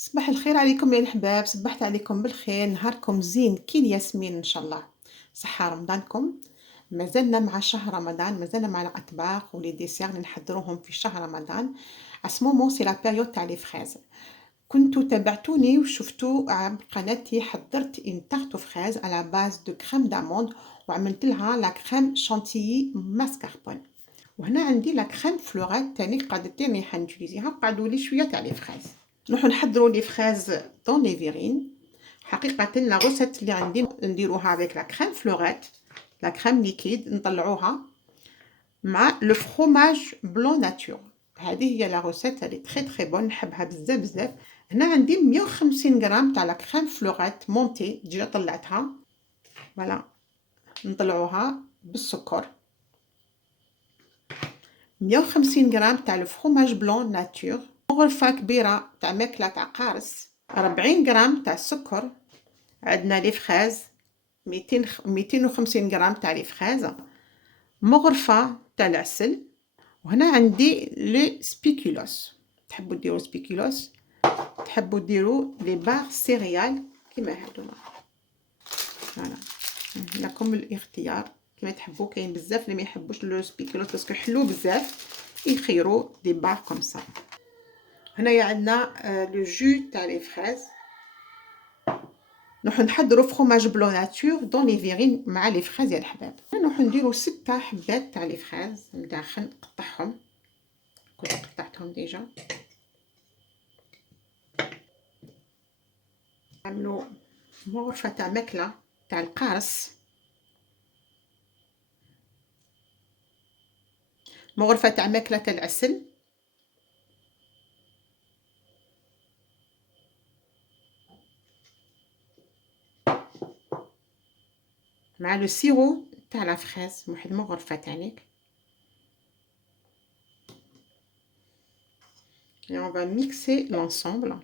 صباح الخير عليكم يا الحباب، صبحت عليكم بالخير، نهاركم زين كي الياسمين إن شاء الله. صحة رمضانكم. مازلنا مع شهر رمضان، مازلنا مع الأطباق ولي ديسير اللي نحضروهم في شهر رمضان. اسمومون سي لا بيريود تاع لي فخاز. كنتو تابعتوني وشفتوا عبر قناتي حضرت ان تارتو فخاز على باز دو كريم داموند، وعملت لها لا كريم شانتيي ماسكاربون. وهنا عندي لا كريم فلورات تاني قعدتني حنوتيليزيها، وقعدوا لي شويه تاع لي فخاز. نروحو نحضروا لي فخاز دون لي فيرين. حقيقة لا غوسيت اللي عندي نديروها افيك لا كريم فلورات، لا كريم ليكيد نطلعوها مع لو فروماج بلون ناتور. هذه هي لا غوسيت اللي تري تري بون، نحبها بزاف بزاف. هنا عندي 150 غرام تاع لا كريم فلورات مونتي ديجا طلعتها. فوالا نطلعوها بالسكر. 150 غرام تاع لو فروماج بلون ناتور. غرفة كبيرة تاع ماكلة تاع قارص. 40 غرام تاع السكر. عندنا لي فخاز 250 غرام تاع لي فخاز. مغرفة تاع العسل. وهنا عندي لي سبيكولوس. تحبوا ديروا سبيكولوس، تحبوا ديروا لي بار سيريال كيما هادوما. فوالا لكم الاختيار كيما تحبوا. كاين بزاف اللي ما يحبوش لو سبيكولوس باسكو حلو بزاف، يخيروا دي بار كوم سا. هنايا عندنا لو جو تاع لي فخاز. نروحو نحضرو فروماج بلو ناتور دون لي فيرين مع لي فخاز يا الحباب. نروحو نديرو 6 حبات تاع لي فخاز من داخل، نقطعهم. كنت قطعتهم ديجا. نعملو غرفة تاع ماكلة تاع القارص. غرفة تاع ماكلة تاع العسل. مع لو سيرو تاع لا فخاز، واحد غرفة تانيك. Et on va mixer l'ensemble.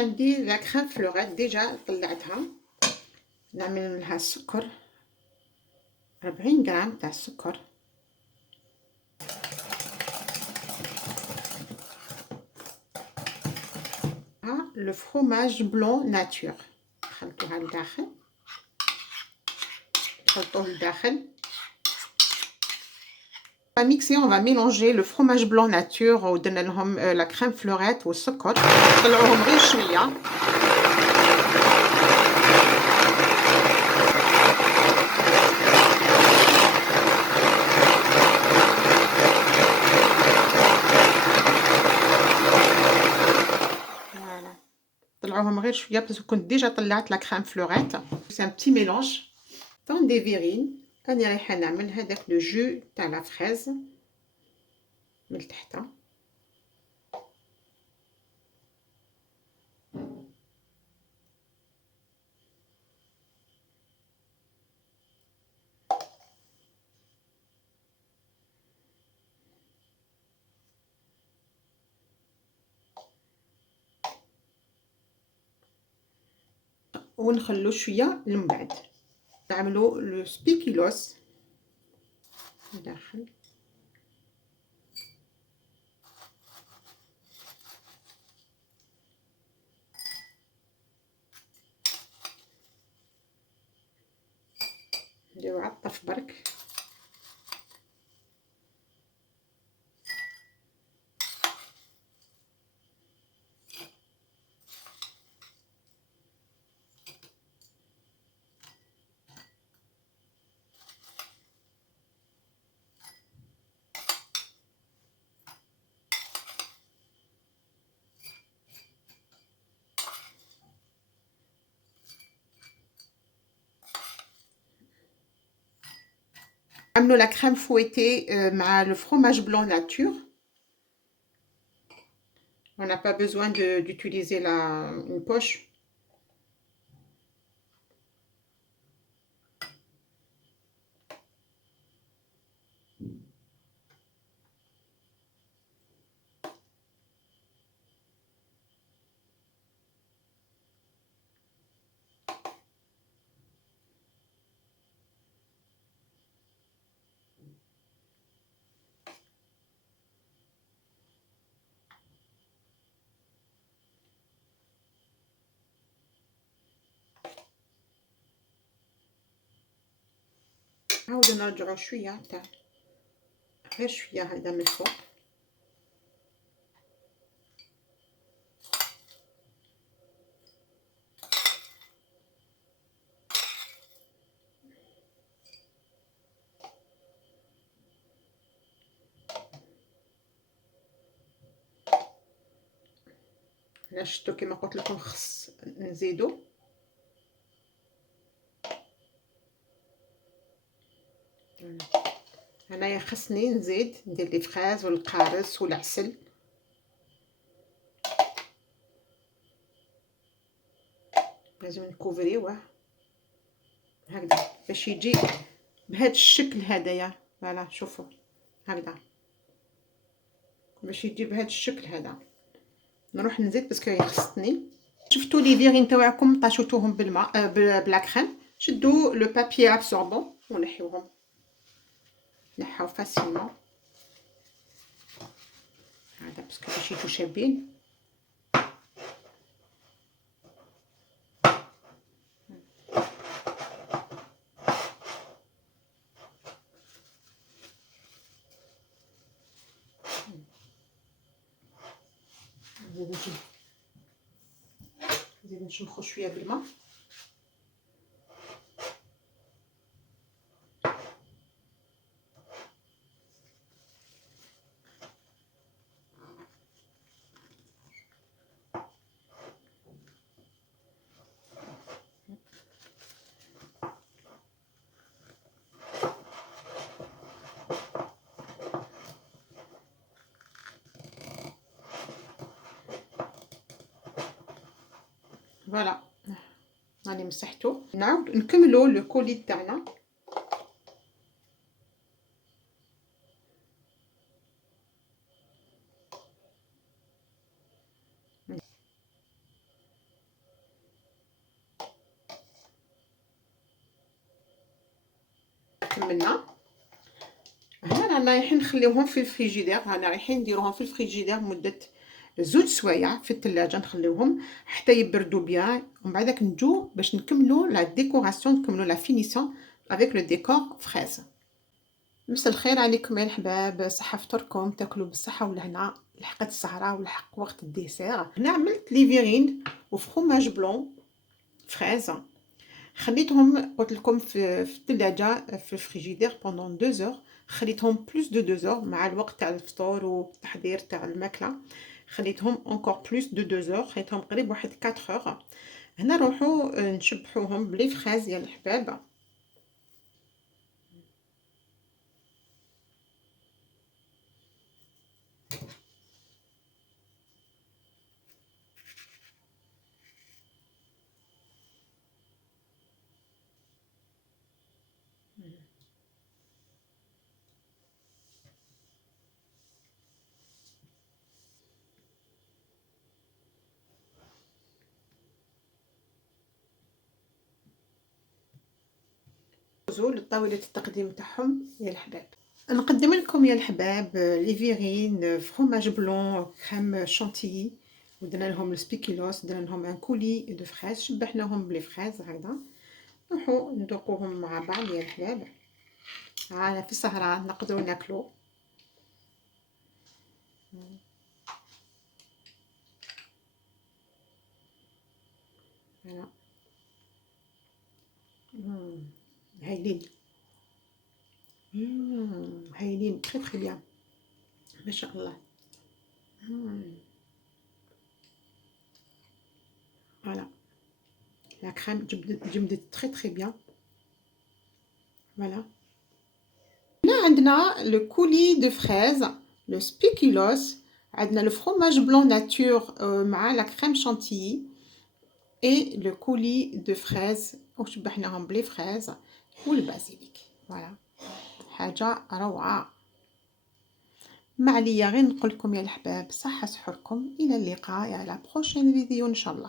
عندي لا كريم فلورات ديجا طلعتها. نعمل لها السكر، 40 غرام تاع السكر. لو فروماج بلون ناتور خلطوها لداخل، نحطوه لداخل. On va mixer, on va mélanger le fromage blanc nature ودرنا لهم لا كريم فلورات والسكر. نطلعوهم غير شويه. فوالا طلعوهم غير شويه باسكو كنت ديجا طلعت لا كريم فلورات. سي ان بتي ميلونج طون دي فيرين. راني رايحه نعمل هذاك لو جو تاع لا فريز من تحت. ونخلو شويه من بعد نعملو لو سبيكيلوس داخل. نديرو عطف برك. نعملو لا كريم فويتي مع لو فروماج بلون ناتور. On n'a pas besoin d'utiliser une poche. نعاودو نرجعو شويه تاع غير شويه هذا من الفوق. هنا شفتو كيما قلت لكم خص نزيدو. هنايا خصني نزيد ندير لي فخاز والقارص والعسل. لازم نكوفريوه هكذا باش يجي بهذا الشكل هدايا. فوالا شوفوا هكذا باش يجي بهذا الشكل هذا. نروح نزيد باسكو يخصني. شفتوا لي فيغين تاعكم طاشوتوهم بالماء بلا كريم. شدوا لو بابي ابسوربون ونحيوهم، نحاو فاسيلمون هذا باسكو باش يجيو شابين. نزيد نشمخو شويه بالماء. فوالا راني مسحتو. نعاود نكملو لو كولي تاعنا. كملنا. هنا رانا رايحين نخليوهم في الفريجيدير. رانا رايحين نديروهم في الفريجيدير مده 2 سوايع في الثلاجه. نخليوهم حتى يبردوا بيان ومن بعدك نجو باش نكملوا لا ديكوراسيون، نكملوا لا فينيسيون افيك لو ديكور فريز. مساء الخير عليكم يا الحباب، صحه فطوركم، تاكلوا بالصحه والهنا. لحقت السهره ولحق وقت الديسير. هنا عملت لي فيرين وفرomage بلون فريز. خليتهم قلت لكم في الثلاجه في الفريجيدير بوندون 2 اور. خليتهم بلوس دو 2 اور مع الوقت تاع الفطور والتحضير تاع الماكله. خليتهم اونكور بلوس دو 2 اور، خليتهم قريب واحد 4 اور. هنا نروحوا نشبحوهم بلي فريز يا الحباب. نجوزو لطاولة التقديم تاعهم يا الحباب. نقدم لكم يا الحباب لي فيرين فرomage بلون كريم شانتيي، ودرنا لهم السبيكيلوس، درنا لهم ان كولي دو فريز، شبحناهم بلي فريز هكذا. نروحو ندوقوهم مع بعض يا الحباب. هانا في السهرة نقدروا ناكلو. فوالا هايلين. هايلين تري تري بيان ما شاء الله. فوالا لا كريم جمدت تري تري بيان. فوالا هنا عندنا لو كولي دو فريز لو سبيكيلوس، عندنا لو فرomage بلون ناتور مع لا كريم شانتيي اي لو كولي دو فريز وشبحناهم بلي فريز والبازيليك. فوالا حاجه روعه. ما عليا غير نقول لكم يا الحباب صحه سحوركم. الى اللقاء على بروشين فيديو ان شاء الله.